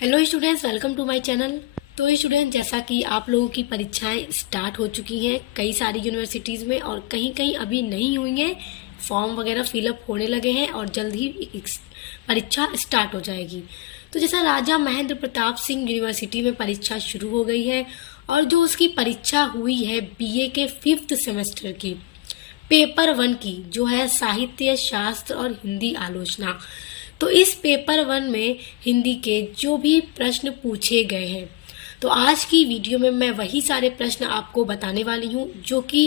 Hello students, welcome to my channel. तो student, जैसा कि आप लोगों की परीक्षाएं स्टार्ट हो चुकी हैं कई सारी यूनिवर्सिटीज़ में और कहीं कहीं अभी नहीं हुई हैं। फॉर्म वगैरह फिलअप होने लगे हैं और जल्द ही परीक्षा स्टार्ट हो जाएगी। तो जैसा राजा महेंद्र प्रताप सिंह यूनिवर्सिटी में परीक्षा शुरू हो गई है और जो उसकी परीक्षा हुई है बीए के 5th सेमेस्टर की पेपर 1 की, जो है साहित्य शास्त्र और हिंदी आलोचना। तो इस पेपर 1 में हिंदी के जो भी प्रश्न पूछे गए हैं, तो आज की वीडियो में मैं वही सारे प्रश्न आपको बताने वाली हूँ जो कि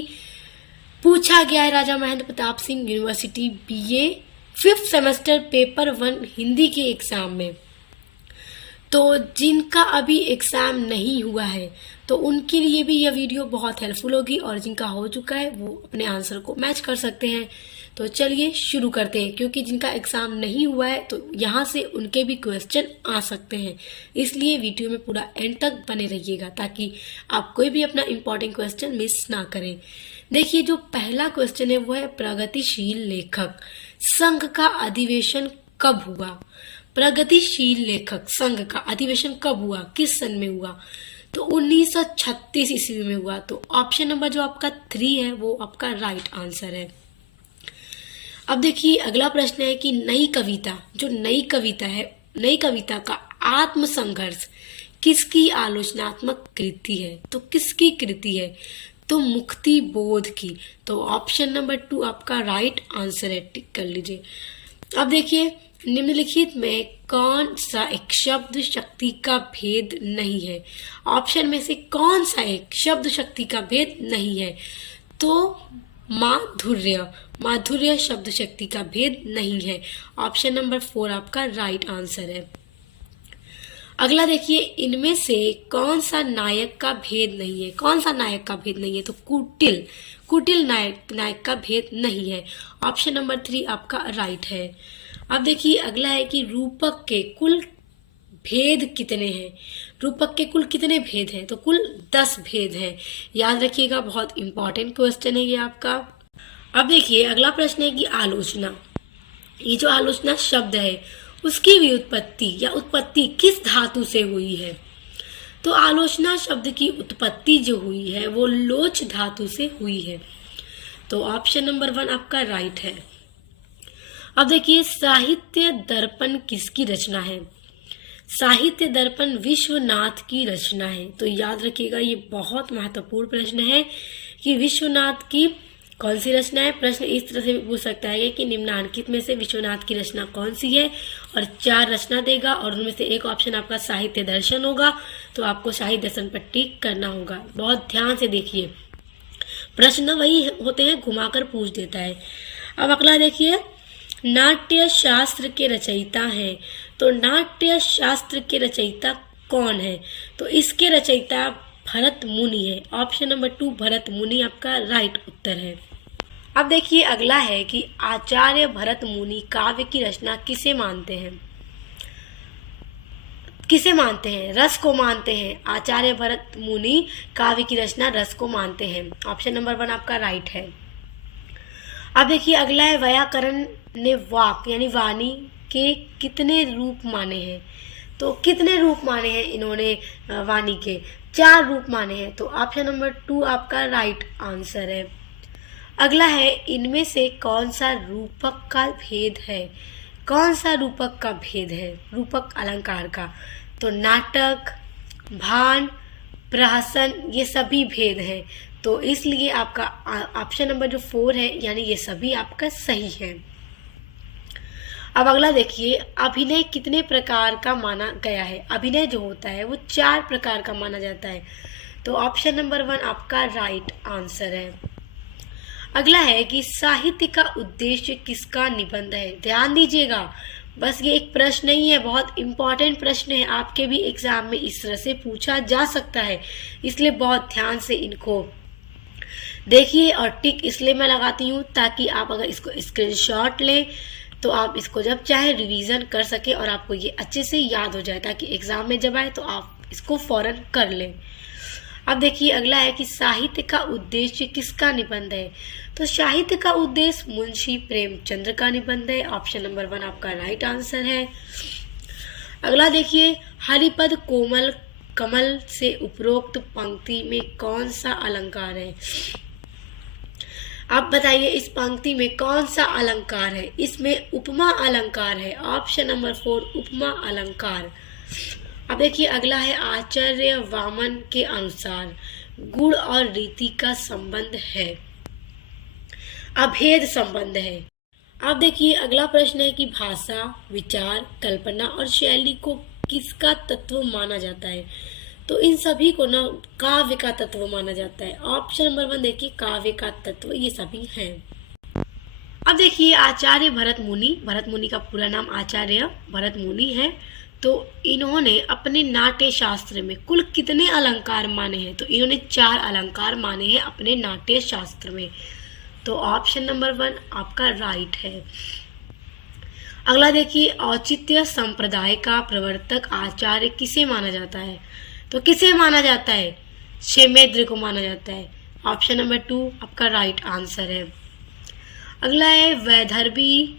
पूछा गया है Raja Mahendra Pratap Singh university BA 5th semester paper 1 Hindi के एग्जाम में। तो जिनका अभी एग्ज़ाम नहीं हुआ है तो उनके लिए भी यह वीडियो बहुत हेल्पफुल होगी और जिनका हो चुका है वो अपने आंसर को मैच कर सकते हैं। तो चलिए शुरू करते हैं, क्योंकि जिनका एग्ज़ाम नहीं हुआ है तो यहाँ से उनके भी क्वेश्चन आ सकते हैं, इसलिए वीडियो में पूरा एंड तक बने रहिएगा ताकि आप कोई भी अपना इम्पोर्टेंट क्वेश्चन मिस ना करें। देखिए, जो पहला क्वेश्चन है वो है प्रगतिशील लेखक संघ का अधिवेशन कब हुआ। प्रगतिशील लेखक संघ का अधिवेशन कब हुआ, किस सन में हुआ? तो 1936 ईस्वी में हुआ। तो ऑप्शन नंबर जो आपका 3 है वो आपका राइट आंसर है। अब देखिए, अगला प्रश्न है कि नई कविता, जो नई कविता है, नई कविता का आत्मसंघर्ष किसकी आलोचनात्मक कृति है? तो किसकी कृति है? तो मुक्ति बोध की। तो ऑप्शन नंबर 2 आपका राइट आंसर है, टिक कर लीजिए। अब देखिए, निम्नलिखित में कौन सा एक शब्द शक्ति का भेद नहीं है? ऑप्शन में से कौन सा एक शब्द शक्ति का भेद नहीं है? तो माधुर्य, माधुर्य शब्द शक्ति का भेद नहीं है। ऑप्शन नंबर 4 आपका राइट आंसर है। अगला देखिए, इनमें से कौन सा नायक का भेद नहीं है? कौन सा नायक का भेद नहीं है? तो कुटिल, कुटिल नायक का भेद नहीं है। ऑप्शन नंबर 3 आपका राइट है। अब देखिए, अगला है कि रूपक के कुल भेद कितने हैं? रूपक के कुल कितने भेद हैं? तो कुल 10 भेद हैं। याद रखिएगा, बहुत इंपॉर्टेंट क्वेश्चन है ये आपका। अब देखिए, अगला प्रश्न है कि आलोचना, ये जो आलोचना शब्द है उसकी व्युत्पत्ति या उत्पत्ति किस धातु से हुई है? तो आलोचना शब्द की उत्पत्ति जो हुई है वो लोच धातु से हुई है। तो ऑप्शन नंबर 1 आपका राइट है। अब देखिए, साहित्य दर्पण किसकी रचना है? साहित्य दर्पण विश्वनाथ की रचना है। तो याद रखिएगा, ये बहुत महत्वपूर्ण प्रश्न है कि विश्वनाथ की कौन सी रचना है। प्रश्न इस तरह से भी पूछ सकता है कि निम्नलिखित में से विश्वनाथ की रचना कौन सी है, और 4 रचना देगा और उनमें से एक ऑप्शन आपका साहित्य दर्शन होगा। तो आपको साहित्य दर्शन पर टिक करना होगा। बहुत ध्यान से देखिए, प्रश्न वही होते हैं, घुमाकर पूछ देता है। अब अगला देखिए, नाट्य शास्त्र के रचयिता हैं। तो नाट्य शास्त्र के रचयिता कौन है? तो इसके रचयिता भरत मुनि है। ऑप्शन नंबर 2 भरत मुनि आपका राइट उत्तर है। अब देखिए, अगला है कि आचार्य भरत मुनि काव्य की रचना किसे मानते हैं? किसे मानते हैं? रस को मानते हैं। आचार्य भरत मुनि काव्य की रचना रस को मानते हैं। ऑप्शन नंबर 1 आपका राइट है। अब देखिए, अगला है व्याकरण ने वाक यानी वाणी के कितने रूप माने हैं? तो कितने रूप माने हैं इन्होंने वाणी के? 4 रूप माने हैं। तो ऑप्शन नंबर 2 आपका राइट आंसर है। अगला है, इनमें से कौन सा रूपक का भेद है? कौन सा रूपक का भेद है? रूपक अलंकार का। तो नाटक, भान, प्रहसन, ये सभी भेद हैं। तो इसलिए आपका ऑप्शन नंबर जो 4 है, यानी ये सभी आपका सही है। अब अगला देखिए, अभिनय कितने प्रकार का माना गया है? अभिनय जो होता है वो 4 प्रकार का माना जाता है। तो ऑप्शन नंबर 1 आपका राइट आंसर है। अगला है कि साहित्य का उद्देश्य किसका निबंध है? ध्यान दीजिएगा, बस ये एक प्रश्न नहीं है, बहुत इंपॉर्टेंट प्रश्न है, आपके भी एग्जाम में इस तरह से पूछा जा सकता है, इसलिए बहुत ध्यान से इनको देखिए। और टिक इसलिए मैं लगाती हूँ ताकि आप अगर इसको स्क्रीनशॉट लें तो आप इसको जब चाहे रिवीजन कर सके और आपको ये अच्छे से याद हो जाए, ताकि एग्जाम में जब आए तो आप इसको फौरन कर लें। अब देखिए, अगला है कि साहित्य का उद्देश्य किसका निबंध है? तो साहित्य का उद्देश्य मुंशी प्रेमचंद्र का निबंध है। ऑप्शन नंबर 1 आपका राइट आंसर है। अगला देखिए, हरिपद कोमल कमल से उपरोक्त पंक्ति में कौन सा अलंकार है? आप बताइए इस पंक्ति में कौन सा अलंकार है? इसमें उपमा अलंकार है। ऑप्शन नंबर 4 उपमा अलंकार। अब देखिए अगला है, आचार्य वामन के अनुसार गुण और रीति का संबंध है, अभेद संबंध है। अब देखिए अगला प्रश्न है कि भाषा, विचार, कल्पना और शैली को किसका तत्व माना जाता है? तो इन सभी को ना काव्य का तत्व माना जाता है। ऑप्शन नंबर 1 देखिए, काव्य का तत्व ये सभी हैं। अब देखिए आचार्य भरत मुनि का पूरा नाम आचार्य भरत मुनि है। तो इन्होंने अपने नाट्य शास्त्र में कुल कितने अलंकार माने हैं? तो इन्होंने 4 अलंकार माने हैं अपने नाट्य शास्त्र में। तो ऑप्शन नंबर 1 आपका राइट है। अगला देखिए, औचित्य संप्रदाय का प्रवर्तक आचार्य किसे माना जाता है? तो किसे माना जाता है? क्षेमेद्र को माना जाता है। ऑप्शन नंबर 2 आपका राइट आंसर है। अगला है, वैदर्भी,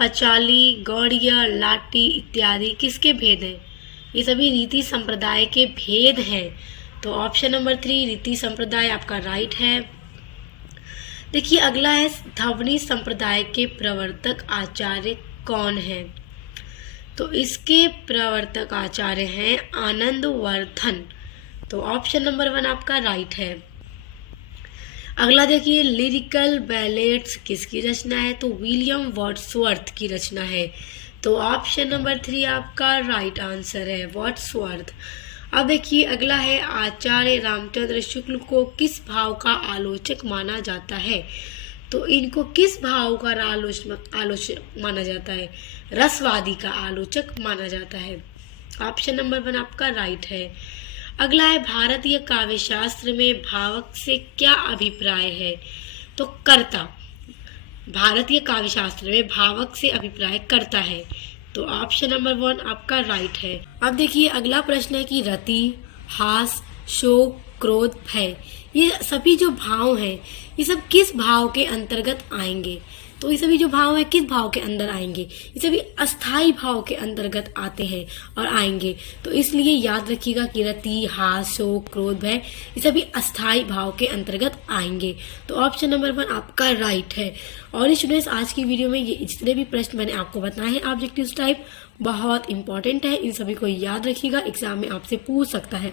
पचाली, गौड़िया, लाटी इत्यादि किसके भेद हैं? ये सभी रीति संप्रदाय के भेद हैं। तो ऑप्शन नंबर 3 रीति संप्रदाय आपका राइट है। देखिए अगला है, ध्वनि संप्रदाय के प्रवर्तक आचार्य कौन है? तो इसके प्रवर्तक आचार्य हैं आनंद वर्धन। तो ऑप्शन नंबर 1 आपका राइट है। अगला देखिए, लिरिकल बैलेट्स किसकी रचना है? तो विलियम वर्ड्सवर्थ की रचना है। तो ऑप्शन नंबर 3 आपका राइट आंसर है, वर्ड्सवर्थ। अब देखिए अगला है, आचार्य रामचंद्र शुक्ल को किस भाव का आलोचक माना जाता है? तो इनको किस भाव का आलोचक माना जाता है? रसवादी का आलोचक माना जाता है। ऑप्शन नंबर 1 आपका राइट है। अगला है, भारतीय काव्यशास्त्र में भावक से क्या अभिप्राय है? तो कर्ता। भारतीय काव्यशास्त्र में भावक से अभिप्राय करता है। तो ऑप्शन नंबर 1 आपका राइट है। अब देखिए अगला प्रश्न है कि रति, हास, शोक, क्रोध, भय ये सभी जो भाव हैं ये सब किस भाव के अंतर्गत आएंगे? तो ये सभी जो भाव हैं किस भाव के अंदर आएंगे? ये सभी अस्थाई भाव के अंतर्गत आते हैं और आएंगे। तो इसलिए याद रखिएगा कि रति, हास, शोक, क्रोध, भय ये सभी अस्थाई भाव के अंतर्गत आएंगे। तो ऑप्शन नंबर 1 आपका राइट है। और स्टूडेंट्स आज की वीडियो में ये जितने भी प्रश्न मैंने आपको बताए हैं ऑब्जेक्टिव टाइप बहुत इंपॉर्टेंट है, इन सभी को याद रखिएगा, एग्जाम में आपसे पूछ सकता है।